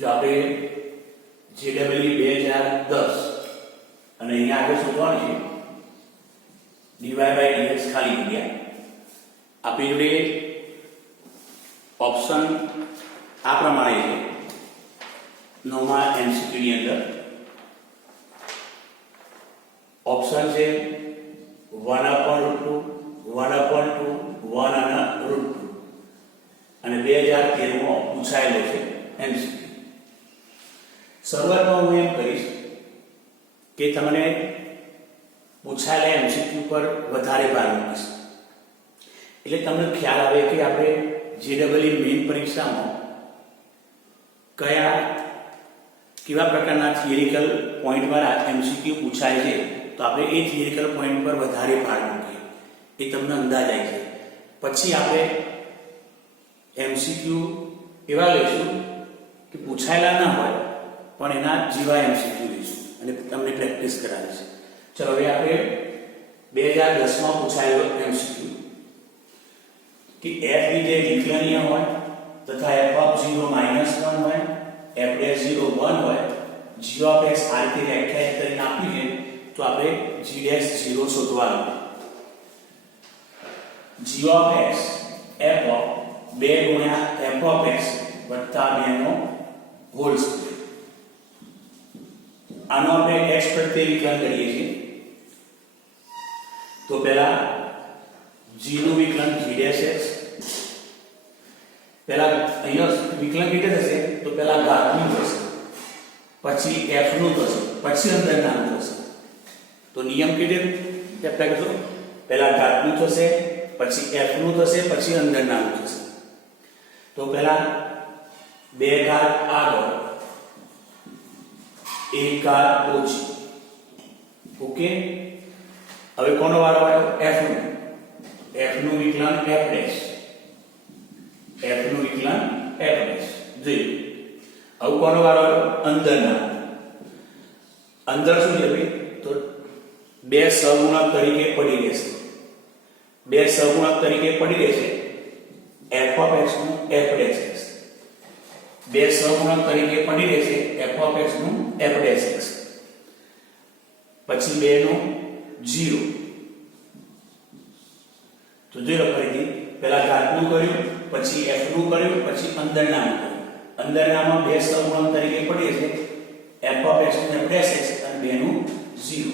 જો આપણે JEE 2010 અને અહીંયા આગળ શોધવાનું છે dy/dx ખાલી જગ્યા આપણી જોડે ઓપ્શન આ પ્રમાણે છે નવમા MCQ ની અંદર ઓપ્શન છે 1/√2 1/2 1 અને √2 અને 2013 માં પૂછાયેલો છે MCQ. શરૂઆતમાં હું એમ કહીશ કે તમને પૂછાયેલા MCQ પર વધારે ભાર મૂકીશ એટલે તમને ખ્યાલ આવે કે આપણે JEE મેઇન પરીક્ષામાં કેવા પ્રકારના થિયરિકલ પોઈન્ટ વાળા MCQ પૂછાય છે તો આપણે એ થિયરિકલ પોઈન્ટ પર વધારે ભાર મૂકીએ એ તમને અંદાજ આવી છે. પછી આપણે MCQ એવા લઈશું કે પૂછાયેલા ના હોય પણ એના જેવા MCQ લઈશું અને તમને પ્રેક્ટિસ કરાવીશું. ચલો હવે આપણે 2010 માં પૂછાયેલો MCQ कि f જે વિકલનીય હોય તથા f(0) -1 હોય f'(0) 1 હોય g આ રીતે વ્યાખ્યાયિત કરીને આપી છે તો આપણે g'0 શોધવાનું. g f 2 * f(x) + 2 નો હોલ સ્ક્વેર. આનો આપણે x પ્રત્યે વિકલન કરીએ છીએ તો પહેલા g નું વિકલન g'(x) પહેલા અહીંયા વિકલન કેવી રીતે થશે તો પહેલા ઘાતનું થશે પછી f નું થશે પછી અંદર નાનું થશે. તો નિયમ કેવી રીતે એપ્લાય કરશો પહેલા ઘાતનું થશે પછી f નું થશે પછી અંદર નાનું થશે. તો પહેલા 2 ઘાત આગળ 1 ઘાત ઓછી. ઓકે હવે કોનો વારો આવ્યો f નો. f નું વિકલન f' f નું વિકલન f' જોઈ. હવે કોનો વારો આવ્યો અંદરના. અંદર શું છે ભાઈ તો બે સહગુણક તરીકે પડી રહેશે. બે સહગુણક તરીકે પડી રહેશે f(x) નું f'(x) બે સહગુણક તરીકે પડી રહેશે f(x) નું f'(x) પછી 2 નું 0. તો જોઈ ફરીથી પહેલા ઘાતનું કર્યું પછી f નું કર્યું પછી અંદરનાનું કર્યું. અંદરનામાં બે સહગુણક તરીકે પડી છે f(x) નું f'(x) અને 2 નું 0.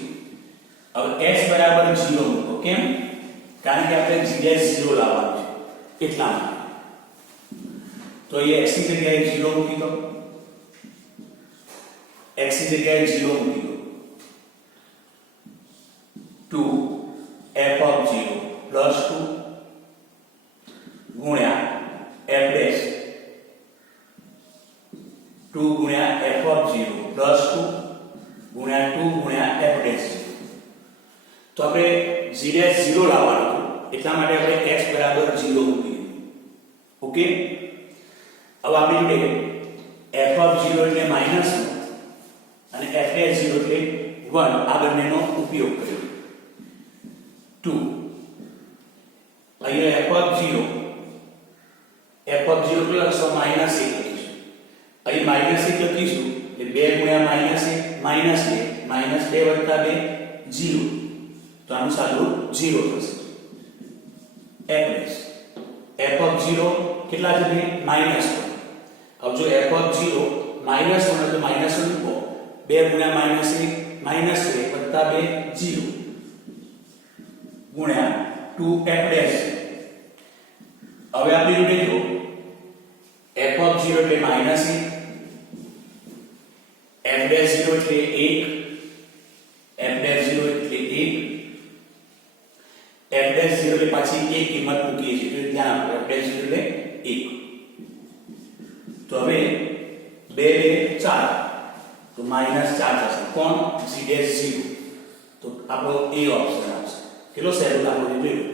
હવે x બરાબર 0 મૂકો. કેમ? કારણ કે આપણે g'0 લાવવાનું છે એટલા માટે. તો એ x ની જગ્યાએ 0 મૂકી દો. x ની જગ્યાએ 0 મૂકી દો. 2 f(0) + 2 ગુણ્યા f' 2 ગુણ્યા f(0) + 2 ગુણ્યા 2 ગુણ્યા f'. તો આપણે g'0 લાવવાનું એટલા માટે આપણે x બરાબર 0 મૂકી દીધું. ઓકે હવે આપણે જોઈએ f(0) એટલે -1 અને f'0 એટલે 1 આ બંનેનો ઉપયોગ કર્યો. 2 અહીંયા f(0) કેટલો લખશો -1 લખીશું. અહીં -1 લખીશું એટલે 2 ગુણ્યા -1 -2 -2 + 2 0. તો આનું સાદું 0 થશે. f(0) કેટલા છે -1. હવે જો f(0) -1 તો -1 મૂકો 2 ગુણ્યા -1 -2 + 2 0 ગુણ્યા 2f'. હવે આપણે જોડે જો f(0) એટલે -1 f'0 એટલે 1 f'0 એટલે 1 f'0 એટલે પાછી એક કિંમત મૂકીએ છીએ એટલે ધ્યાન આપો f'0 એટલે 1. તો હવે 2 2 4 તો -4 થશે. કોણ g'0. તો આપણો એ ઓપ્શન આવશે. કેટલો સહેલો આપણે જોયું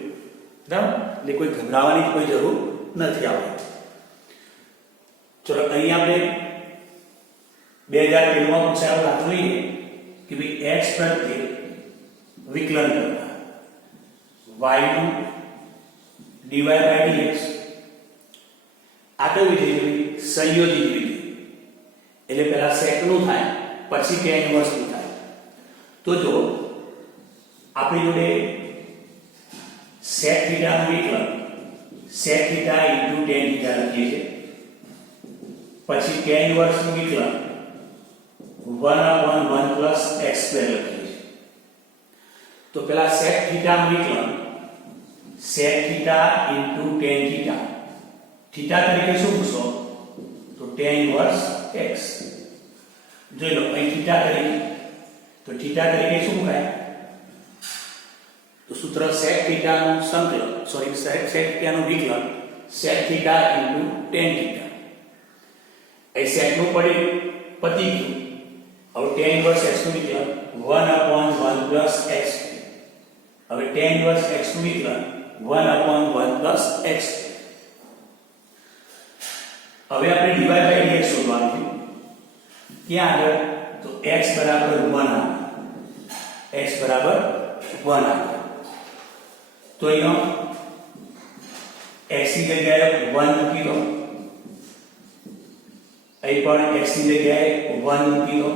બરાબર. એટલે કોઈ ગભરાવાની કોઈ જરૂર નથી આવતી. ચલો અહીં આપણે 2013 માં પૂછાયેલો દાખલો લઈએ કે ભાઈ x પ્રત્યે વિકલન કરતા y નું dy/dx આ કઈ વિધેય છે સંયોજિત વિધેય. એટલે પહેલા સેકનું થાય પછી tan ઇન્વર્સનું થાય. તો જો આપણી જોડે sec થીટાનું વિકલન sec થીટા * tan થીટા લખીએ છીએ, પછી tan ઇન્વર્સનું વિકલન 1/1 + x² લખીએ છીએ. તો પહેલા sec થીટાનું વિકલન sec theta * tan theta, theta તરીકે શું મૂકશો તો tan ઇન્વર્સ x. જોઈ લો અહીં થીટા તરીકે, તો થીટા તરીકે શું મુકાય તો સૂત્ર sec થીટાનું સંકલન sec થીટાનું વિકલન sec થીટા * tan થીટા. અહીં sec નું પતી ગયું. હવે tan ઇન્વર્સ x નું વિકલન 1/1 + x. હવે tan ઇન્વર્સ x નું વિકલન 1/1 + x. હવે આપણે dy/dx શોધવાનું છે. ક્યાં આગળ તો x = 1 આવે, x = 1 આવે. તો અહીંયા x ની જગ્યાએ 1 મૂકી દો, અહીં પણ x ની જગ્યાએ 1 મૂકી દો.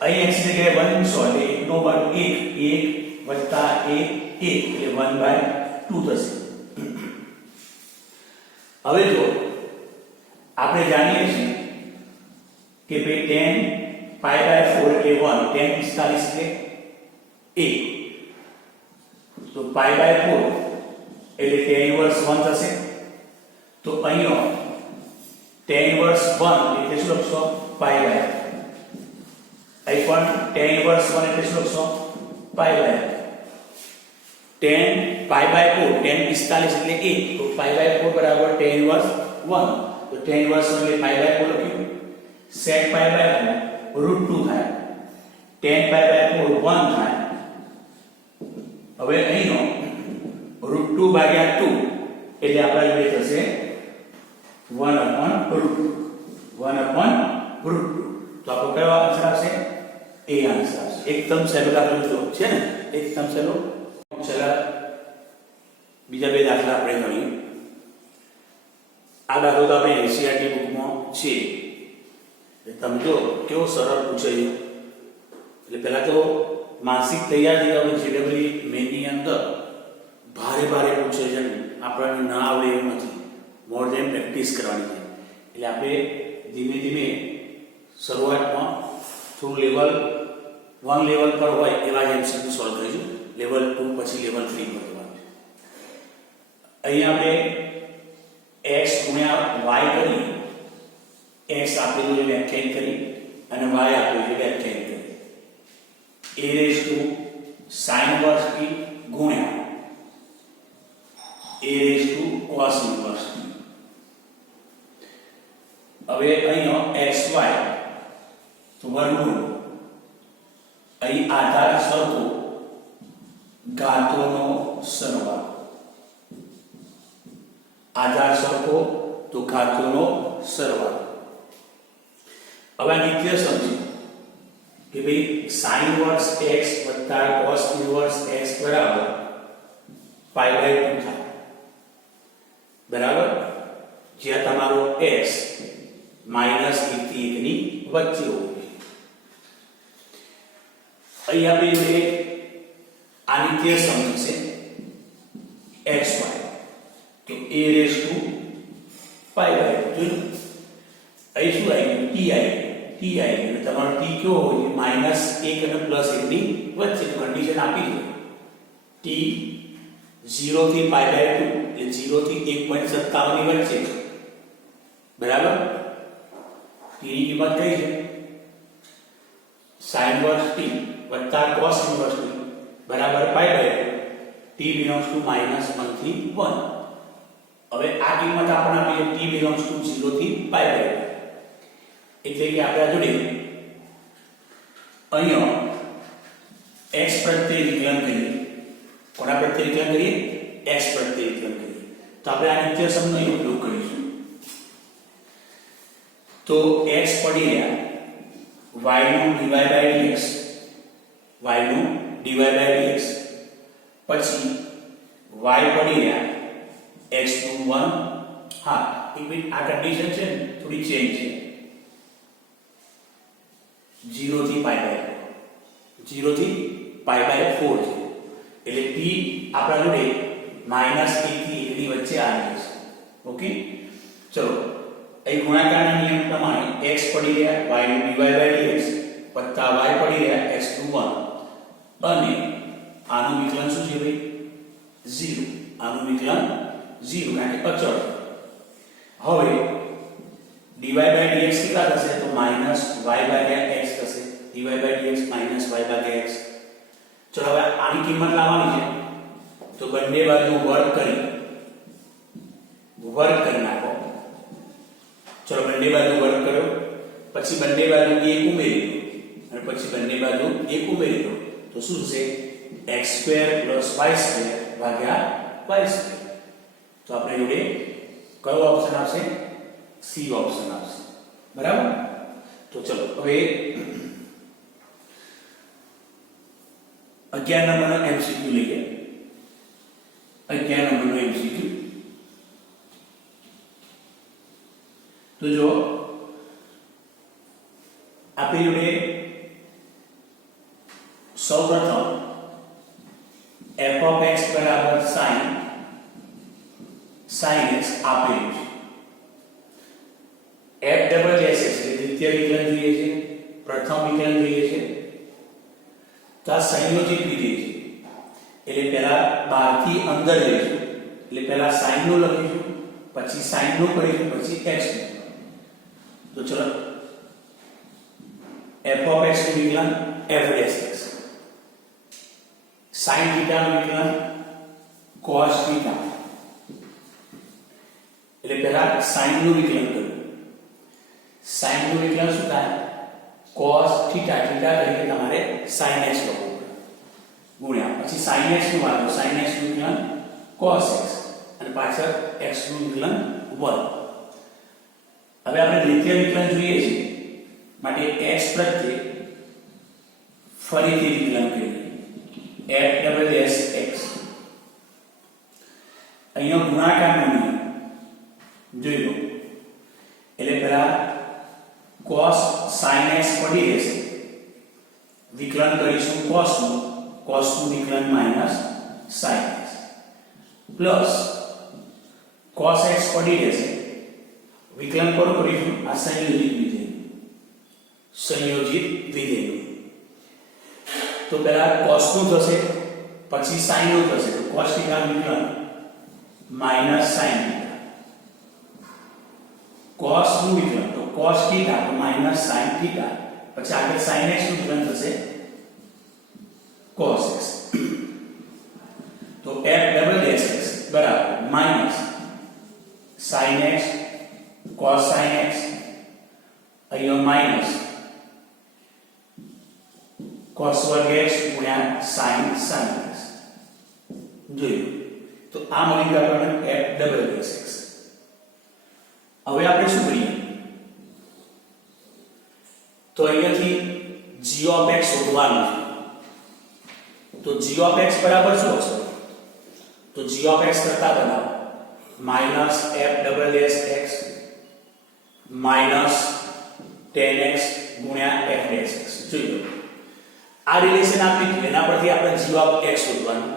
અહીં x ની જગ્યાએ 1 મૂકશો એટલે 1 નો વર્ગ 1 1 + 1 એટલે 1/2 થશે. હવે જો આપણે જાણીએ છીએ કે ભાઈ tan π/4 એટલે 1, tan 45 એટલે 1, તો π/4 એટલે tan ઇન્વર્સ 1 થશે. તો અહીંયા tan ઇન્વર્સ 1 એટલે શું લખશો π/4. અહીં પણ tan ઇન્વર્સ 1 એટલે શું લખશો π/4. tan π/4 tan 45 એટલે 1, તો π/4 બરાબર tan ઇન્વર્સ 1. તો tan ઇન્વર્સ 1 એટલે π/4 લખ્યું. sec π/4 √2 થાય, tan π/4 1 થાય. હવે અહીંનો √2 / 2 એટલે આપણા જોડે થશે 1/√2. તો આપણો કયો આન્સર આવશે? એ આન્સર આવશે. એકદમ સહેલો દાખલો જો છે ને, એકદમ સહેલો. ચલો બીજા બે દાખલા આપણે ગણીએ. આ દાખલો તો આપણે NCERT બુકમાં છે. તમે જો કેવો સરળ પૂછે છે. એટલે પહેલા તો માનસિક તૈયારી આપણે જેડબલી મેનની અંદર ભારે પૂછે છે, આપણને ના આવડે એવું નથી, મોર દેન પ્રેક્ટિસ કરવાની છે. એટલે આપણે ધીમે ધીમે શરૂઆતમાં થોડું લેવલ 1 લેવલ પર હોય એવા જ MCQ સોલ્વ કરીશું. લેવલ 2 પછી લેવલ 3 પર જવાનું. અહીં આપણે x * y કરી, x આપેલું છે વ્યાખ્યાયિત કરી અને y આપેલું છે વ્યાખ્યાયિત કરી. a sin inverse t ગુણ્યા a cos inverse t. હવે અહીંયા xy તો વર્ગમૂળ, અહીં આધાર સરખો ઘાતોનો સરવાળો, આધાર સરખો તો ઘાતોનો સરવાળો. હવે નિત્ય સમજો કે ભાઈ sin inverse x + cos inverse x બરાબર π/2 થાય. બરાબર, જ્યાં તમારો x -1 થી 1 ની વચ્ચે હોવો જોઈએ. અહીં આપણે આ નિત્ય સમજશે xy તો a π/2 જોયું. અહીં શું આવી ગયું? t આવી ગયું. તમારો t કયો હોય? -1 અને +1 ની વચ્ચે કન્ડિશન આપી દો. t 0 થી π/2 એટલે 0 થી 1.57 ની વચ્ચે. બરાબર, t ની કિંમત કઈ છે? sin inverse t + cos inverse t બરાબર π/2. t belongs to -1 થી 1. હવે આ કિંમત આપણે આપીએ t belongs to 0 થી π/2. એટલે કે આપણે જોડે અહીંયા x પ્રત્યે વિકલન કરીએ. કોના પ્રત્યે વિકલન કરીએ? x પ્રત્યે વિકલન કરીએ. તો આપણે આ નિત્ય સમનો ઉપયોગ કરીશું. તો x પડી રહ્યા y નું dy/dx, y નું dy/dx, પછી y પડી રહ્યા x નું 1. હા, એક મિનિટ, આ કન્ડિશન છે ને થોડી ચેન્જ છે. 0 થી પાઈ બાય 0 થી પાઈ બાય 4 છે એટલે t આપણા જોડે -1 થી 1 ની વચ્ચે આવી જશે ઓકે ચલો અહીં ગુણાકારના નિયમ પ્રમાણે x પડી રહ્યા y નું dy by dx વત્તા y પડી રહ્યા x નું 1 અને આનું વિકલન શું છે ભાઈ 0 આનું વિકલન 0 કારણ કે અચળ હવે dy by dx કેટલા થશે તો -y/x થશે dy by dx -y/x ચલો હવે આની કિંમત લાવવાની છે તો બંને બાજુ વર્ગ કરી નાખો ચલો બંને બાજુ વર્ગ કરો પછી બંને બાજુ 1 ઉમેરી દો અને પછી બંને બાજુ 1 ઉમેરી દો તો શું થશે x² + y² ભાગ્યા y² તો આપણે જોડે કયો ઓપ્શન આવશે સી ઓપ્શન આવશે બરાબર તો ચલો હવે 11 નંબરનો MCQ લઈએ 11 નંબરનો MCQ તો જો આપણી જોડે સૌપ્રથમ f(x) = sin x આપેલું છે f(x) એટલે દ્વિતીય વિકલન જોઈએ છે પ્રથમ વિકલન જોઈએ છે તો આ સંયોજિત વિધેય છે એટલે પહેલા બહારથી અંદર લઈશું એટલે પહેલા sin નું લખીશું પછી sin નું કરીશું પછી x નું તો ચલો f(x) નું વિકલન f'(x) sin θ નું વિકલન cos θ એટલે પહેલા sin નું વિકલન કરો sin નું વિકલન શું થાય cos θ તરીકે તમારે sin x લખવું પડે ગુણ્યા પછી sin x નું વાળો sin x નું વિકલન cos x અને પાછળ x નું વિકલન 1 હવે આપણે દ્વિતીય વિકલન જોઈએ છે માટે x પ્રત્યે ફરીથી વિકલન કરીએ f'(x) અહીંયા ગુણાકારનો નિયમ જોઈ લો એટલે પહેલા cos sin x પડી રહેશે વિકલન કરીશું cos નું વિકલન minus sin x plus cos x પડી રહેશે વિકલન કોણ કરીશું આ સંયોજિત વિધેય તો પહેલા cos નું થશે પછી sin નું થશે તો cos θ નું વિકલન માઈનસ sin θ cos નું વિકલન તો cos θ તો માઈનસ sin θ પછી આગળ sin x નું વિકલન થશે cos x તો f'(x) બરાબર minus sin x cos sin x અહીંયા માઈનસ cos2x ગુણ્યા sin x જોયું તો આ મળી ગયું આપણને f'(x) હવે આપણે શું કરીએ તો અહીંયાથી g શોધવાનું છે તો g બરાબર શું હશે તો g કરતા બનાવો -f'(x) -10x ગુણ્યા f'(x) જોઈ લો આ રિલેશન આપી છે એના પરથી આપણે g શોધવાનું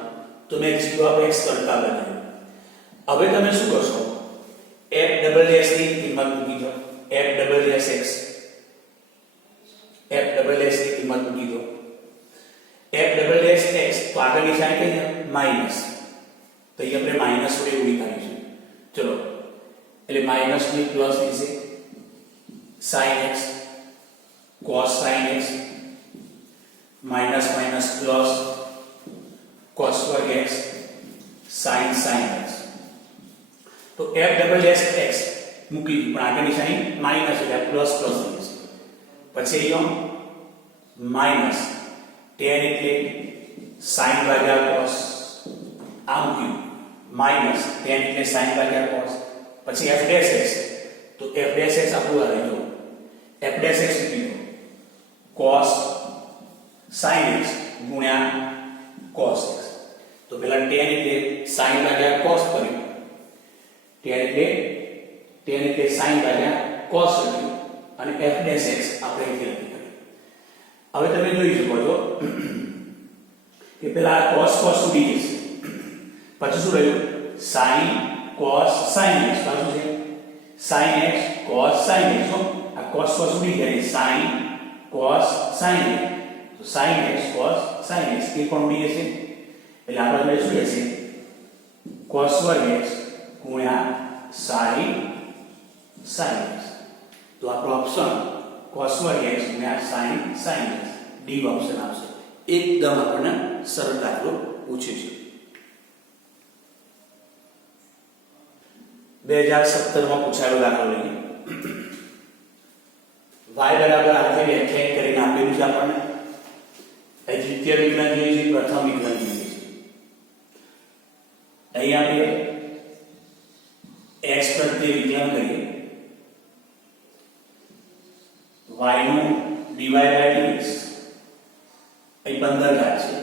તો મેં g કરતા બનાવ્યું હવે તમે શું કરશો f'(x) ની કિંમત મૂકી દો f'(x) ની કિંમત મૂકી દો f'(x) તો આગળ નિશાની કઈ માઈનસ તો અહીં આપણે માઈનસ વડે ઉડી કાઢીશું ચલો એટલે માઈનસ ની પ્લસ થશે sin x cos sin x minus minus plus cos2x sin x તો f'(x) મૂકી પણ આગળ નિશાની માઈનસ એટલે પ્લસ પ્લસ થશે પછી અહીંયા માઈનસ 10 એટલે sin ભાગ્યા cos આ મૂક્યું માઈનસ 10 એટલે sin ભાગ્યા cos પછી f'(x) તો f'(x) આપણું આવે જો f'(x) મૂકી દો cos sin x ગુણ્યા cos x તો પહેલા 10 એટલે sin ભાગ્યા cos કર્યું 10 એટલે sin ભાગ્યા cos કર્યું અને f'(x) આપણે અહીંથી લખી હવે તમે જોઈ શકો છો કે પેલા cos cos ઉડી જશે, પછી શું રહ્યું sin cos sin x, પાછું છે sin x cos sin x. આ cos cos ઉડી જાય, sin cos sin x, તો sin x cos sin x એ પણ ઉડી જશે. એટલે આપણે શું રહેશે cos વર્ગ x ગુણ્યા sin sin x. તો આપણો ઓપ્શન cos વર્ગ x ગુણ્યા sin sin x D option આવશે. એકદમ આપણને સરળ દાખલો પૂછ્યો છે. 2017 માં પૂછાયેલો દાખલો લઈએ. y બરાબર આ રીતે વ્યાખ્યાયિત કરીને આપેલું છે આપણને. અહીં દ્વિતીય વિકલન જોઈએ છે, પ્રથમ વિકલન જોઈએ છે. અહીં આપણે x પ્રત્યે વિકલન કરીએ, y નું dy by dx અહીં 15 ઘાત છે,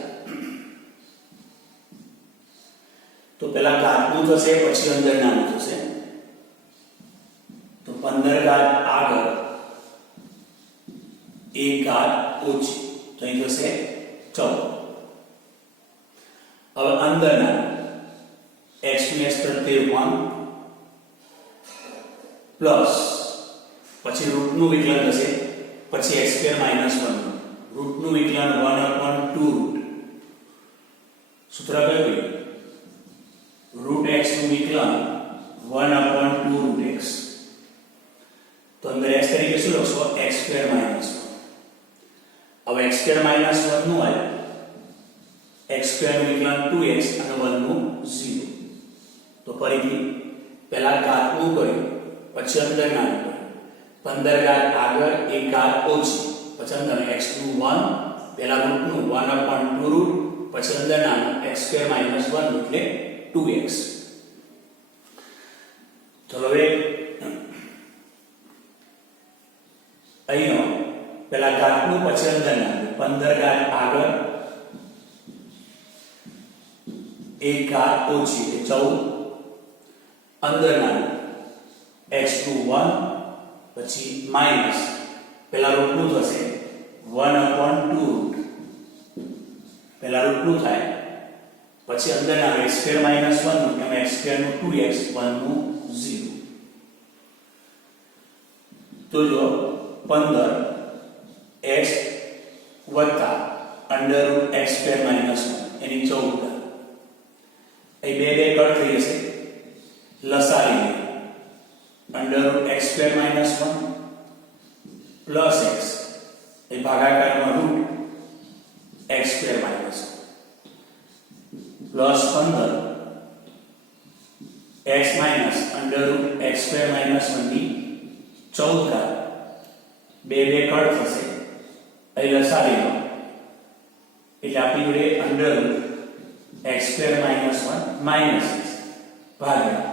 તો પેલા ઘાતનું થશે પછી અંદર નાનું થશે. તો 15 ઘાત આગળ એક ઘાત ઓછી, તો અહીં થશે 14. હવે અંદરના x નું x પ્રત્યે 1 પ્લસ પછી રૂટનું વિકલન થશે, પછી x સ્ક્વેર માઈનસ 1 રૂટનું વિકલન 1/2 રૂટ. સૂત્ર કયું? રૂટ x નું વિકલન 1/2 રૂટ x. તો અંદર x તરીકે શું લખશો x સ્ક્વેર માઈનસ 1. હવે x સ્ક્વેર માઈનસ 1 નું આવે x સ્ક્વેર નું વિકલન 2x અને 1 નું 0. તો ફરીથી પહેલા ઘાતનું કર્યું પછી અંદર નાનું કર્યું. 15 ઘાત આગળ એક ઘાત ઓછી, પછી અંદર x નું 1 પહેલા રૂટનું 1/2 રૂટ, પછી અંદર નાનું x સ્ક્વેર માઈનસ 1 એટલે 2x. ચલો હવે અહીંનો પહેલા ઘાતનું પછી અંદર નાનું 15 ઘાત આગળ એક ઘાત ઓછી એટલે 14, અંદર નાનું x નું 1 પછી માઈનસ પહેલા રૂટનું થશે 1/2 રૂટ, પહેલા રૂટનું થાય પછી અંદર નાનું x સ્ક્વેર માઈનસ 1 નું એમ x સ્ક્વેર નું 2x 1 નું 0. તો જો 15 x વત્તા under root x square minus 1 એની 14 અહીં બે કટ થઈ જશે, લસાવી under root x square minus 1 plus x એ ભાગાકારમાં root x square minus 1 plus 15 x minus under root x square minus 1 ની 14 ઘાત બે કટ થશે, અહીં લસાવી લો એટલે આપણી જોડે under root x square minus 1 minus x ભાગ્યા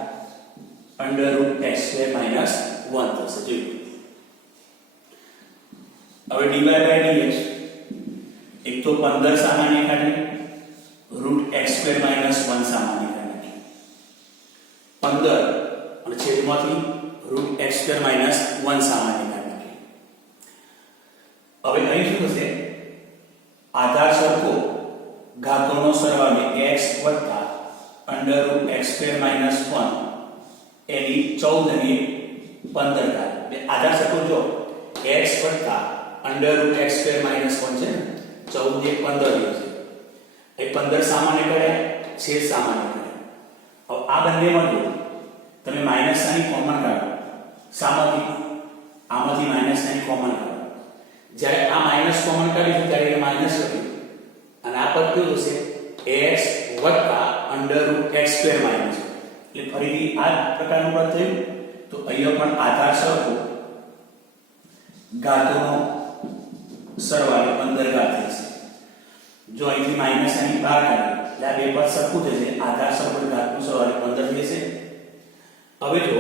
under root x square minus 1 થશે. જોયું હવે dy by dx એક તો 15 સામાન્ય કાઢી રૂટ x સ્ક્વેર માઈનસ 1 સામાન્ય કાઢી 15 અને છેદમાંથી રૂટ x સ્ક્વેર માઈનસ 1 સામાન્ય કાઢી. હવે અહીં શું થશે આધાર સરખો ઘાતોનો સરવાળો x વત્તા under root x square minus 1 એની 14 ની 15 ઘાત. આધાર સરખો જો x વત્તા under root x square minus 1 છે ને 14 ની 15 છે, એ 15 સામાન્ય કરે છેદ સામાન્ય કરે. હવે આ બંનેમાં જો તમે માઈનસ સાઇન કોમન કાઢો, સામાન્ય આમાંથી માઈનસ સાઇન કોમન કાઢો, જ્યારે આ માઈનસ કોમન કાઢીશું ત્યારે એ માઈનસ લખ્યું અને આ પદ કેવું હશે x વત્તા under root x square minus. એટલે ફરીથી આ પ્રકારનું પદ થયું. તો અહીંયા પણ આધાર સરખો ઘાતોનો સરવાળો 15 ઘાત થશે. જો અહીંથી માઈનસ સાઇન બહાર કાઢીએ એટલે આ બે પદ સરખું થશે, આધાર સરખો ઘાતનો સરવાળો 15 થશે. હવે જો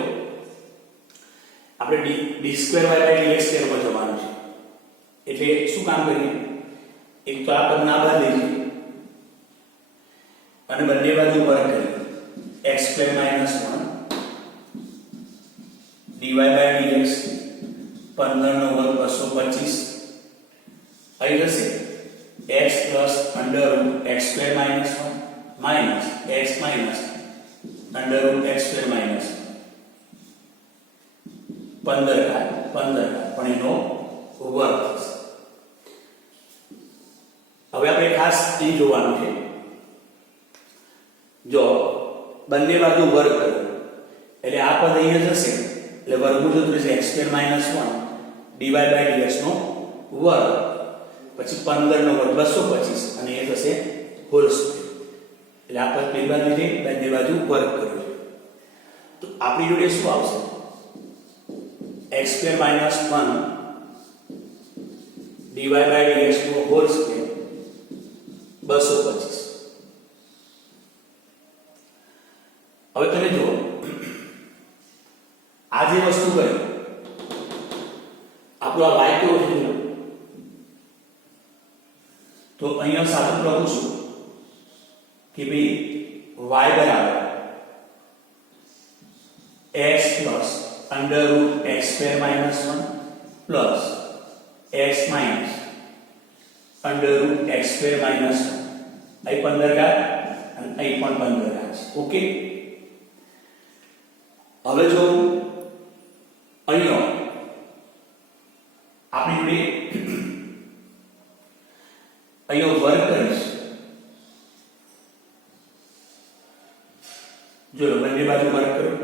આપણે d square y by dx square પર જવાનું છે એટલે શું કામ કરીએ, એક તો આ પદ ના બહાર લઈએ અને બંને બાજુ વર્ગ કરીએ x square minus 1 dy by dx 15 નો વર્ગ 225 અહીં જશે x plus under root x square minus 1 minus x minus under root x square minus 15 ઘાત પણ એનો વર્ગ થશે. હવે આપણે ખાસ એ જોવાનું છે, જો બંને બાજુ વર્ગ કર્યો એટલે આ પદ અહીંયા જશે એટલે વર્ગમૂળ જતું રહેશે x square minus 1 dy by dx નો વર્ગ, પછી 15 નો વર્ગ 225 અને એ થશે હોલ સ્ક્વેર. એટલે આ પદ બે બાજુ છે, બંને બાજુ વર્ગ કર્યો છે. તો આપણી જોડે શું આવશે? x square minus 1 dy by dx નો હોલ સ્ક્વેર 225. હવે તમે જુઓ આ જે વસ્તુ કરી આપણો આ y કેવો છે તો અહીંયા સાદું લખું છું કે ભાઈ y બરાબર x plus under root x square minus 1 plus x minus under root x square minus 1 અહીં 15 ઘાત અને અહીં પણ 15 ઘાત છે. ઓકે, હવે જો અહીંયા આપણી જોડે અહીંયા વર્ગ કરીશ, જો બંને બાજુ વર્ગ કર્યો.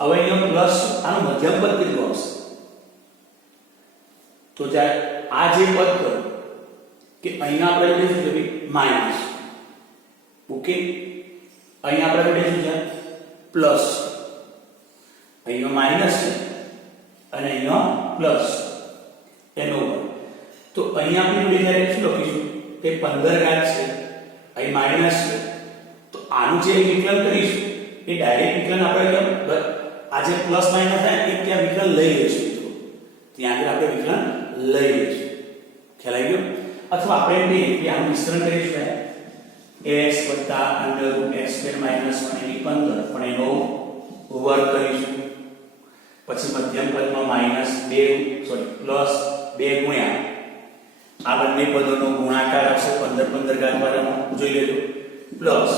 હવે અહીંયા પ્લસ આનું મધ્યમ પદ કેટલું આવશે? તો જ્યારે આ જે પદ કરો કે અહીંયા આપણે જોડે શું છે માઈનસ. ઓકે, અહીંયા આપણે જોડે શું છે પ્લસ, અહીંયા માઈનસ છે અને અહીંયા પ્લસ એનો વર્ગ. તો અહીંયા આપણે જોડે જ્યારે શું લખીશું કે 15 ઘાત છે, અહીં માઈનસ છે, તો આનું જે વિકલન કરીશું એ ડાયરેક્ટ વિકલન આપણે આ જે પ્લસ માઈનસ થાય એ ત્યાં વિકલન લઈ લઈશું, ત્યાં આપણે વિકલન લઈ લઈશું. ખ્યાલ આવી ગયો? અથવા આપણે એમ કહીએ કે આનું મિશ્રણ કરીશું x વત્તા અંદર રૂટ x સ્ક્વેર માઈનસ 1 એની 15 પણ એનો વર્ગ કરીશું. પછી મધ્યમ પદમાં માઈનસ 2 પ્લસ 2 ગુણ્યા આ બંને પદોનો ગુણાકાર આવશે 15 ઘાત વાળાનો જોઈ લેજો, પ્લસ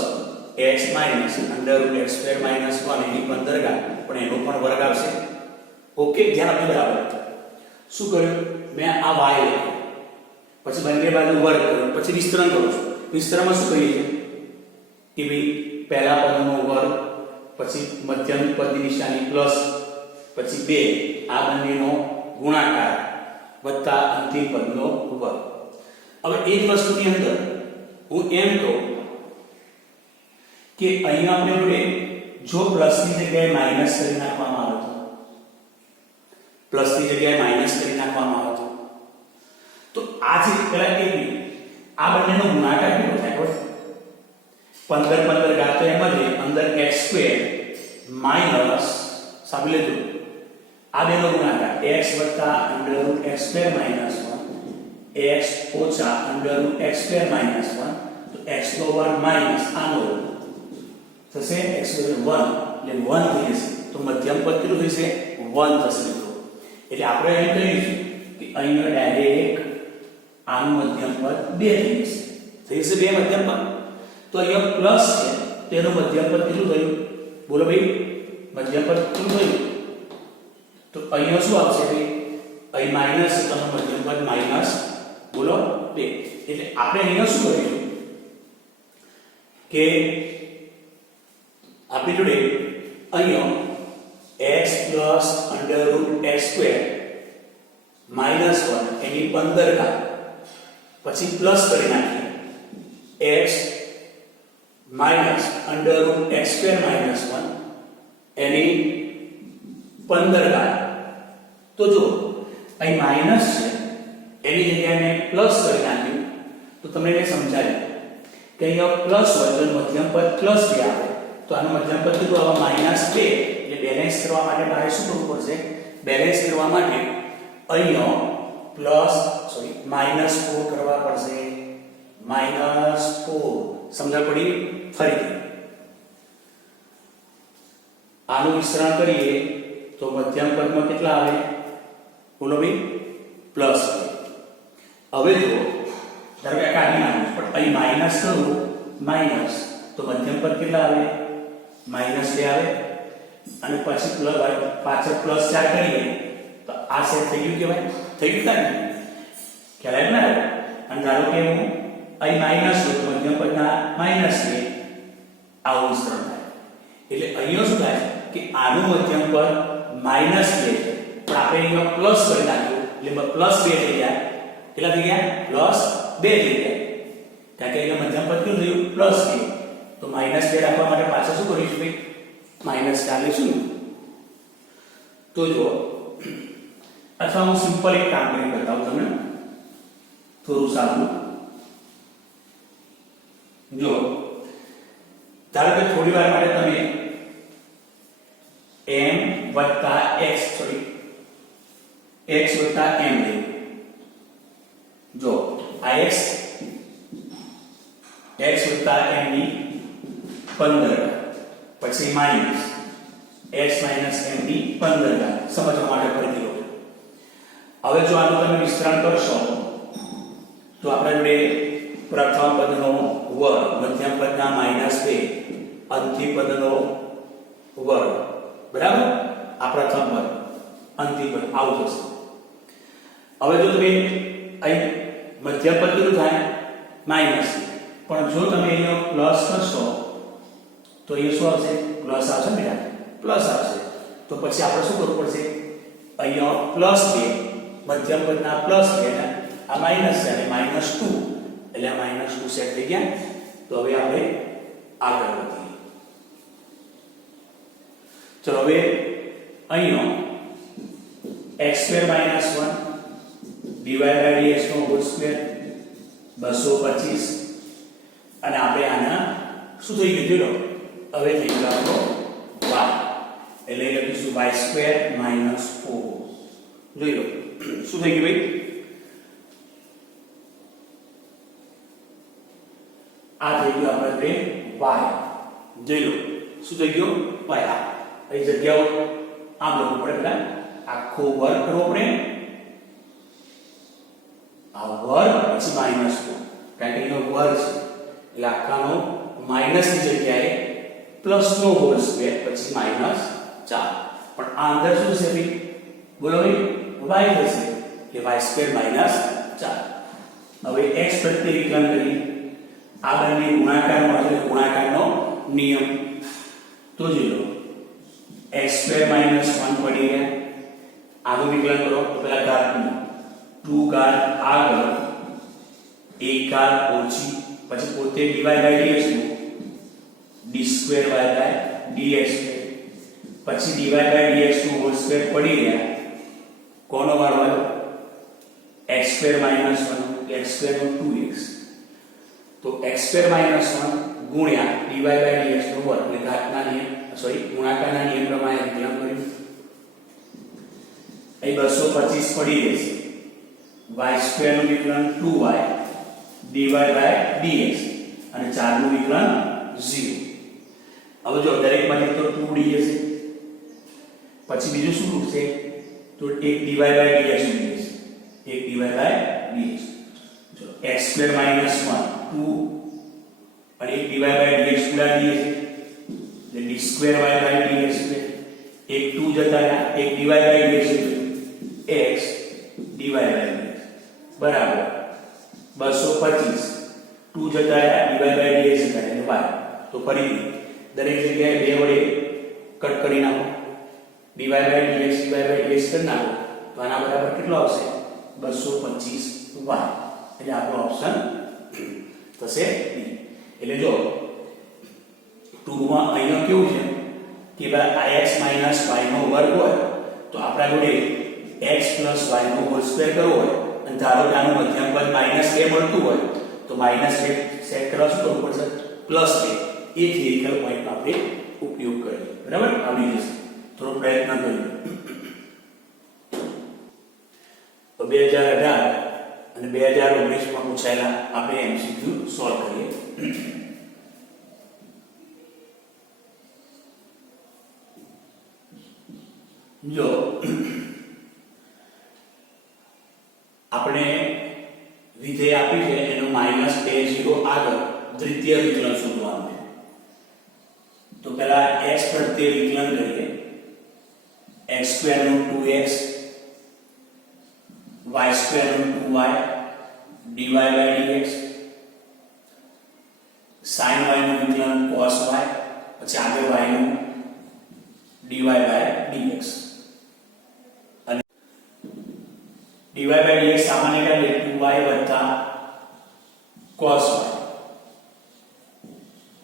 x માઈનસ અંદર રૂટ x સ્ક્વેર માઈનસ 1 એની 15 ઘાત પણ એનો પણ વર્ગ આવશે. ઓકે, ધ્યાન આપજો. બરાબર શું કર્યું મેં? આ y લખ્યો, પછી બંને બાજુ વર્ગ કર્યો, પછી વિસ્તરણ કરું છું. વિસ્તરણમાં શું કરીએ છીએ કે ભાઈ પહેલા પદનો વર્ગ, પછી મધ્યમ પદની નિશાની પ્લસ, પછી 2 આ બંનેનો ગુણાકાર વત્તા અંતિમ પદનો વર્ગ. હવે એ જ વસ્તુની અંદર હું એમ કહું કે અહીંયા આપણે જોડે જો પ્લસની જગ્યાએ માઈનસ કરી નાખવામાં આવે તો આ જે પેલા આ બંનેનો ગુણાકાર કેટલો થાય ખબર? 15 ઘાત તો એમ જ અંદર x સ્ક્વેર માઈનસ સાબી લેજો આ બેનો ગુણાકાર x વત્તા under root x square minus 1 x ઓછા under root x square minus 1 તો x નો વર્ગ માઈનસ આનો થશે x નો 1 એટલે 1 થઈ જશે. તો મધ્યમ પદ કેટલું થશે? 1 થશે મિત્રો. એટલે આપણે એમ કહીશું કે અહીંયા ડાયરેક્ટ આનું મધ્યમ પદ 2 થઈ જશે. થઈ જશે 2 મધ્યમ પદ. તો અહીંયા પ્લસ છે તેનું મધ્યમ પદ કેટલું થયું? બોલો ભાઈ, મધ્યમ પદ કેટલું થયું? તો અહીંયા શું આવશે ભાઈ? અહીં માઈનસ છે તો મધ્યમ પદ માઈનસ બોલો 2. એટલે આપણે અહીંયા શું કરીશું કે આપણી જોડે અહીંયા x plus under root x square minus 1 એની 15 ઘાત પછી પ્લસ કરી નાખીએ x minus under root x square minus 1 એની 15 ઘાત. તો જો અહીં માઈનસ છે એની જગ્યાએ મેં પ્લસ કરી નાખ્યું તો તમને એને સમજાયું કે અહીંયા પ્લસ હોય તો મધ્યમ પદ પ્લસ 2 આવે તો આનું મધ્યમ પદ કેટલું આવે? માઈનસ 2. એટલે બેલેન્સ કરવા માટે મારે શું કરવું પડશે? બેલેન્સ કરવા માટે અહીંયા માઈનસ 4 કરવા પડશે. માઈનસ 4 સમજ પડી? ફરીથી આનું વિસ્તરણ કરીએ તો મધ્યમ પદમાં કેટલા આવે? બોલો ભાઈ, પ્લસ હવે જો ધારો કે કાઢી નાખું પણ અહીં માઇનસ કરું માઇનસ તો મધ્યમ પદ કેટલા આવે -2 આવે અને પછી પ્લસ પાછળ +4 કરીએ તો આ સેટ થઈ ગયું કેવાય થઈ ગયું ને ખ્યાલ આવ્યો ને અને ધારો કે હું અહીં માઇનસ તો મધ્યમ પદના -2 આવું વિસ્તરણ થાય એટલે અહીંયા શું થાય કે આનું મધ્યમ પદ -2 છે પણ આપણે અહીંયા પ્લસ કરી નાખ્યું એટલે +2 થઈ ગયા કેટલા થઈ ગયા +2 થઈ ગયા કારણ કે અહીંયા મધ્યમ પદ કેટલું થયું +2 તો -2 રાખવા માટે પાછળ શું કરીશું ભાઈ -4 લેશું તો જો અથવા હું સિમ્પલ એક કામ કરી બતાવું તમને થોડું સારું જો ધારો કે થોડી વાર માટે તમે m + x sorry x + m લે જો આ x + m ની 15 પછી માઈનસ x - m ની 15 સમજવા માટે ફરીથી લો હવે જો આનું તમે વિસ્તરણ કરશો તો આપણા જોડે પ્રથમ પદનો વર્ગ મધ્યમ પદના -2 અંતિમ પદનો વર્ગ બરાબર આ પ્રથમ પદ અંતિમ પદ આવું થશે હવે જો તમે અહીં મધ્યમ પદ કેટલું થાય માઈનસ પણ જો તમે અહીંયા પ્લસ કરશો તો અહીંયા શું આવશે પ્લસ આવશે બેટા પ્લસ આવશે તો પછી આપણે શું કરવું પડશે અહીંયા +2 મધ્યમ પદના +2 ને આ માઈનસ છે અને -2 એટલે આ -2 સેટ થઈ ગયા તો હવે આપણે આગળ વધીએ ચલો હવે અહીંયા x2 - 1 / dx નો હોલ સ્ક્વેર 225 અને આપણે આના શું થઈ ગયું જોઈ લો હવે થઈ ગયું આપણો y એટલે લખીશું y2 - 4 જોઈ લો શું થઈ ગયું ભાઈ આ થઈ ગયું આપણે y જોઈ લો શું થઈ ગયું y આ એ જગ્યાઓ આમ લખવું પડે પેલા આખો વર્ગ કરવો પડે આ વર્ગ પછી -4 કારણ કે એનો વર્ગ છે એટલે આખાનો માઈનસ ની જગ્યાએ પ્લસ નો હોલ સ્ક્વેર પછી -4 પણ આ અંદર શું છે ભાઈ બોલો ભાઈ y થશે કે y2 - 4 હવે x પ્રત્યે વિકલન કરી આ બંને ગુણાકારમાં એટલે ગુણાકારનો નિયમ તો જોઈ લો x2 - 1 પડી ગયા આનું વિકલન કરો તો પેલા ઘાતનું 2 ઘાત આગળ 1 ઘાત ઓછી પછી પોતે dy by dx નું d2 y by dx પછી dy by dx નું હોલ સ્ક્વેર પડી ગયા કોનો વાળો આવ્યો x2 - 1 x2 નો 2x તો x2 - 1 ગુણ્યા dy by dx નો વર્ગ એટલે ઘાતના નિયમ સોરી ગુણાકારના નિયમ પ્રમાણે વિકલન કર્યું અહીં 225 પડી રહેશે y2 નું વિકલન 2y dy by dx અને 4 નું વિકલન 0 હવે જો દરેકમાંથી તો 2d હશે પછી બીજું શું રૂપશે તો એક dy by dx ઉમેરીશ એક dy by dx જો x2 - 1 2 અને એક dy by dx ઉડા દઈએ એટલે d2 y by dx એક 2 જતા રહ્યા એક dy by dx x dy by dx બરાબર 225 2 જતા રહ્યા dy by dx જતા રહ્યા y તો ફરી દરેક જગ્યાએ બે વડે કટ કરી નાખો dy by dx કરી નાખો તો આના બરાબર કેટલો આવશે 225y એટલે આપણો ઓપ્શન થશે ડી એટલે જો ટૂંકમાં અહીંયા કેવું છે કે ભાઈ આ x - y નો વર્ગ હોય તો આપણા જોડે x + y નો હોલ સ્ક્વેર કરવો હોય અને ધારો કે આનું મધ્યમ પદ -2 મળતું હોય તો -2 સેટ કરવા શું કરવું પડશે +2 એ થિયરિકલ પોઈન્ટ આપણે ઉપયોગ કરીએ બરાબર આવડી જશે થોડો પ્રયત્ન કરીએ તો 2018 અને 2019 માં પૂછાયેલા આપણે MCQ સોલ્વ કરીએ જો આપણે વિધેય આપી છે એનો -2 0 આગળ દ્વિતીય વિકલન શોધવાનું છે. તો પહેલા x પ્રત્યે વિકલન કરીએ. x² નું 2x y² નું 2y dy/dx, sin y નું વિકલન cos y, પછી આગળ y નું dy/dx. અને dy/dx સામાન્ય કાઢીએ 2y + cos y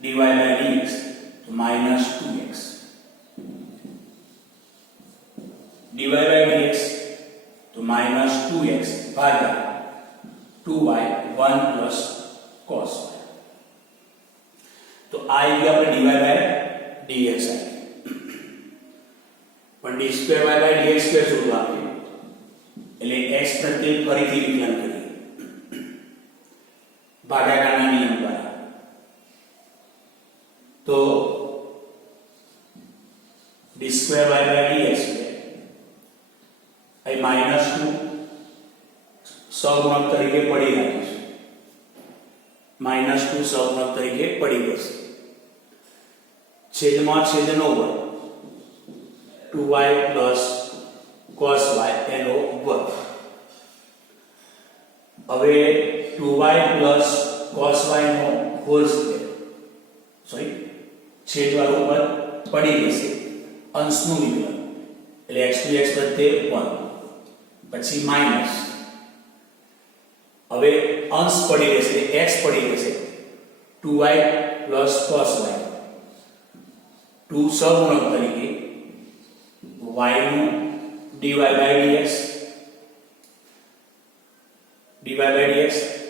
dy/dx તો -2x dy/dx તો -2x ભાગ્યા 2y 1 + cos y. તો આ આવી ગયું આપણે dy/dx પણ d2y/dx² શોધવાનું એટલે x પ્રત્યે ફરીથી વિકલન કરીએ ભાગાકારના નિયમ દ્વારા. તો d2y/dx એ -2 સહગુણક તરીકે પડી રાખીશું. -2 સહગુણક તરીકે પડી જશે. છેદમાં છેદનો વર્ગ 2y + cos y એનો વર્ગ. હવે 2y + cos y નો હોલ સ્ક્વેર છેદવાળું પદ પડી જશે. અંશનું વિકલન એટલે x2 x પ્રત્યે 1 પછી માઈનસ. હવે અંશ પડી જશે x પડી જશે 2y + cos y 2 સહગુણક તરીકે y નું dy/dx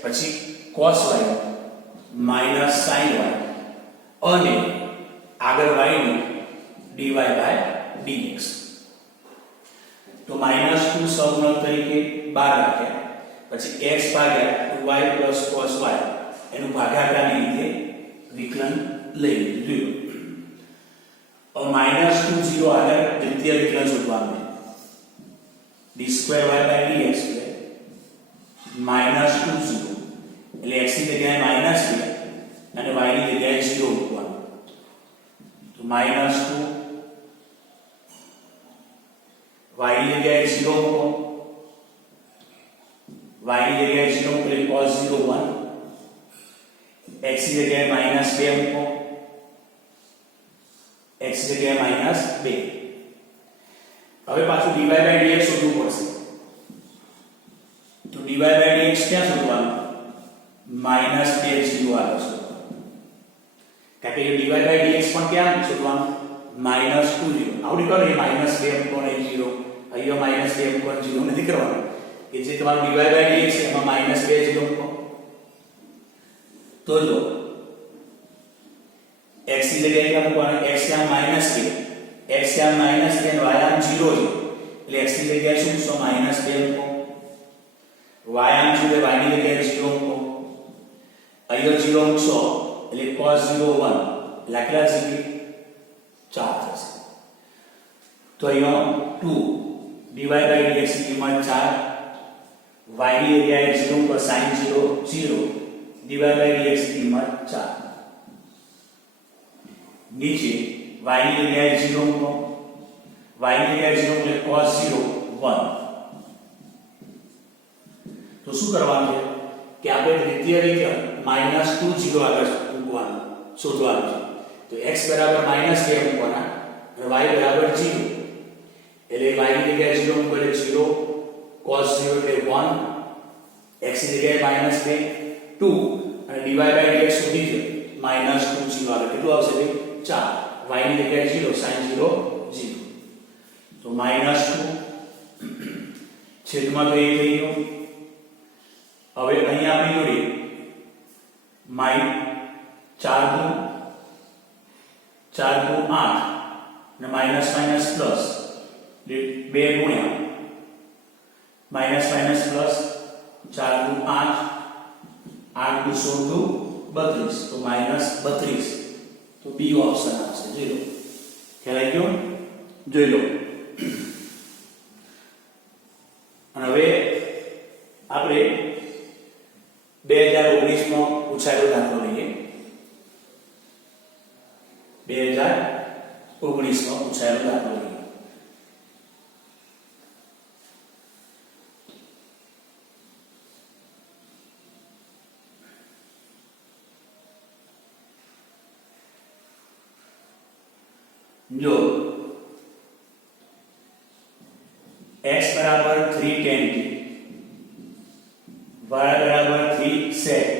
પછી cos y -sin y અને આગળ y નું dy/dx. તો -2 સહગુણક તરીકે 12 રાખ્યા. પછી x ભાગ્યા 2y + cos y એનું ભાગાકારની રીતે વિકલન લઈ લીધું. હવે -2 0 આગળ દ્વિતીય વિકલન શોધવાનું છે. d2y/dx -2 0 એટલે x ની જગ્યાએ માઈનસ છે અને y ની જગ્યાએ 0 મૂકવાનું. તો -2 y ની જગ્યાએ 0 મૂકો. y ની જગ્યાએ 0 મૂકો એટલે cos 0 1. x ની જગ્યાએ -2 મૂકો. x ની જગ્યાએ -2. હવે પાછું dy/dx શોધવું પડશે. તો dy/dx ક્યાં શોધવાનું? -2 0 આવે છે. કારણ કે dy/dx પણ ક્યાં શોધવાનું? -2 0. આવડી કરો એ -2 મૂકો ને 0. અહીંયા -2 મૂકો 0 નથી કરવાનું. કે જે તમારું dy/dx છે એમાં -2 0 મૂકો. તો જો x ની જગ્યાએ ક્યાં મૂકવાનું? x ત્યાં -2 x ત્યાં -2 અને y આમ 0 છે એટલે x ની જગ્યાએ શું મૂકશો? -2 મૂકો. y આમ 0 y ની જગ્યાએ 0 મૂકો. અહીંયા 0 મૂકશો એટલે cos 0 1 લખેલા છે 4 થશે. તો અહીંયા 2 dy/dx ની કિંમત 4 y ની જગ્યાએ 0 પર sin 0 0 dy/dx ની કિંમત 4. નીચે y ની જગ્યાએ 0 મૂકો. y ની જગ્યાએ 0 એટલે cos 0 1. તો શું કરવાનું છે કે આપણે દ્વિતીય વિકલન -2 0 આગળ મૂકવાનું શોધવાનું છે. તો x = -2 મૂકવાના અને y = 0 એટલે y ની જગ્યાએ 0 મૂકો એટલે 0 cos 0 એટલે 1 x ની જગ્યાએ -2 2 અને dy/dx શોધી છે -2 0 આગળ કેટલું આવશે ભાઈ 4 y ની જગ્યાએ 0 sin 0 0. તો -2 છેદમાં તો 1 થઈ ગયો. હવે અહીંયા આપણી જોડે -4 * 8 અને માઈનસ માઈનસ પ્લસ 2 ગુણ્યા માઈનસ માઈનસ પ્લસ 4 * 8 8 * 16 32 તો -32 તો બી ઓપ્શન આવશે. જોઈ લો ખ્યાલ આવી ગયો. જોઈ લો અને હવે આપણે 2019 માં પૂછાયેલો દાખલો લઈએ. 2019 માં પૂછાયેલો દાખલો લઈએ. जो x बराबर 3 tan t, y बराबर 3 sec t.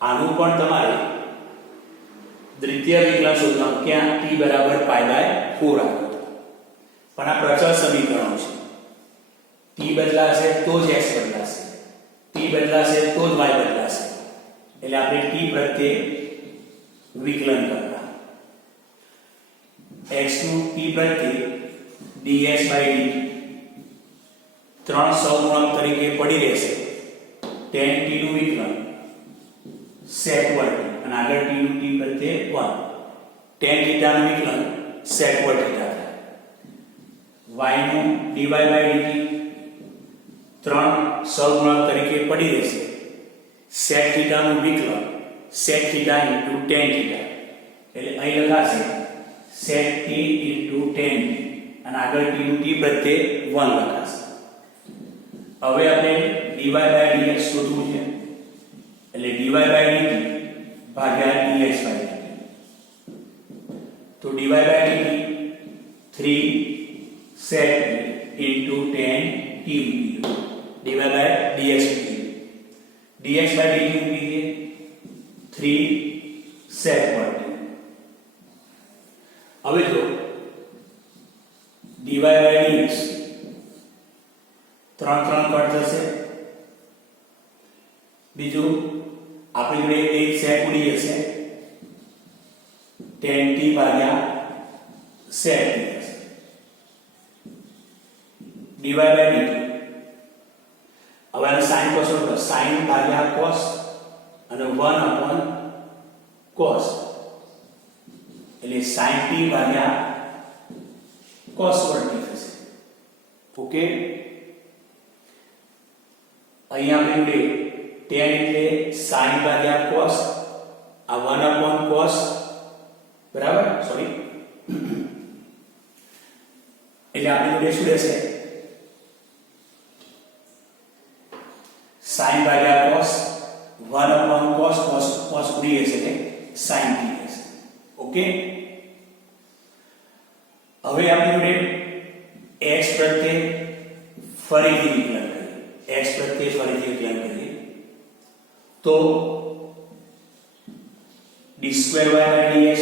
આનું પણ તમારે દ્વિતીય વિકલન શોધવાનું, ક્યાં t બરાબર π/4 આવે. પણ આ પ્રચળ સમીકરણો છે. t બદલાશે તો જ x બદલાશે, t બદલાશે તો જ y બદલાશે. એટલે આપણે t પ્રત્યે વિકલન કરવાનું. x નું t પ્રત્યે dx/dt 3 સહગુણક તરીકે પડી રહેશે. tan t નું વિકલન sec 1 અને આગળ t નું t પ્રત્યે 1. tan θ નું વિકલન sec 1 θ થાય. y નું dy/dt 3 સહગુણક તરીકે પડી રહેશે. sec θ નું વિકલન sec θ * tan θ. એટલે અહીં લખાશે sec t into tan t અને આગળ t નું t પ્રત્યે 1 લખાશે. હવે આપણે dy/dx શોધવું છે. એટલે dy/dt ભાગ્યા dx/dt. તો dy/dt 3 sec t into tan t dy/dx dx/dt મૂકી દઈએ 3 sec 1. હવે જો dy/dx 3 કટ જશે. બીજું આપણી જોડે એક sec ઉડી જશે. tan t ભાગ્યા sec t થશે. dy/dt હવે આને sin cos sin ભાગ્યા cos અને 1/cos એટલે sin t ભાગ્યા cos 1t થશે. ઓકે, અહીંયા આપણે tan એટલે sin ભાગ્યા cos, આ 1/cos બરાબર. સોરી, એટલે આપણે જોડે શું રહેશે? sin ભાગ્યા cos 1/cos cos ઉડી જશે એટલે sin t થશે. ઓકે, હવે આપણે જોડે x પ્રત્યે ફરીથી વિકલન કરીએ. x પ્રત્યે ફરીથી વિકલન કરીએ તો d2y/dx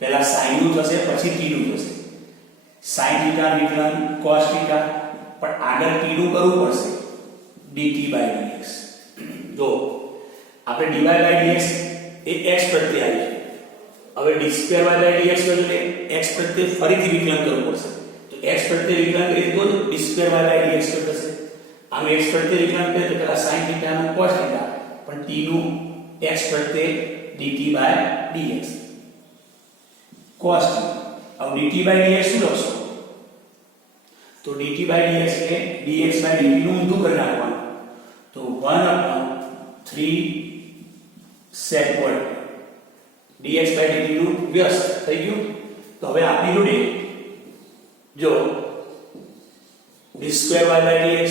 પહેલા sin નું થશે પછી t નું થશે. sin θ વિકલન cos θ, પણ આગળ t નું કરવું પડશે dt/dx. જો આપણે dy/dx એ x પ્રત્યે આવી છે. હવે d2y/dx એટલે x પ્રત્યે ફરીથી વિકલન કરવું પડશે. તો x પ્રત્યે વિકલન કરીએ તો d2y/dx થશે. આમ x પ્રત્યે વિકલન કરીએ તો પેલા sin θ નું cos θ, પણ t નું x પ્રત્યે dt/dx cos t. હવે dt/dx શું લખશો? તો dt/dx એટલે dx/dt નું ઊંધું કરી નાખવાનું. તો 1/3 sec 1 dx/dt નું વ્યસ્ત થઈ ગયું. તો હવે આપણી જોડે જો d2y/dx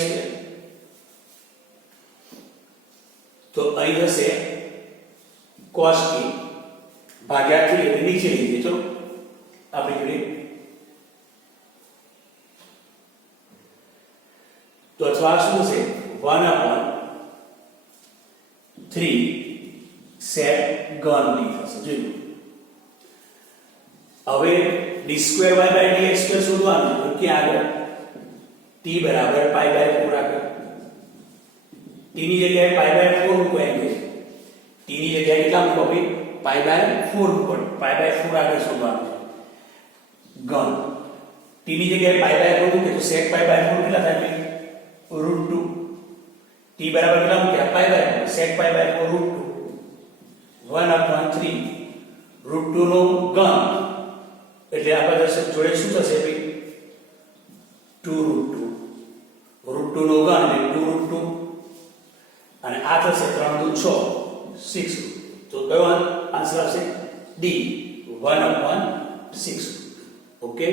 તો અહીં હશે cos t ભાગ્યા 3 એટલે નીચે લઈ જજો આપણી જોડે. તો અથવા શું છે 1/3 sec ઘન t થશે. જોયું. હવે d2y/dx શોધવાનું તો ક્યાં આગળ t બરાબર π/4 આગળ. t ની જગ્યાએ π/4 મૂકવાનું છે. t ની જગ્યાએ કેટલા મૂકો ભાઈ? π/4 મૂકો. π/4 આગળ શોધવાનું છે ઘન. t ની જગ્યાએ π/4 મૂકે તો sec π/4 કેટલા થાય ભાઈ? √2. t બરાબર કેટલા મૂક્યા? π/4 sec π/4 √2 1/3 √2 નો ઘન એટલે આપણા જોડે શું થશે ભાઈ? 2 √2 √2 નો ઘન એટલે 2√2 અને આ થશે 3 દુ 6 6 તો કયો આન્સર આવશે ડી 1/6 ઓકે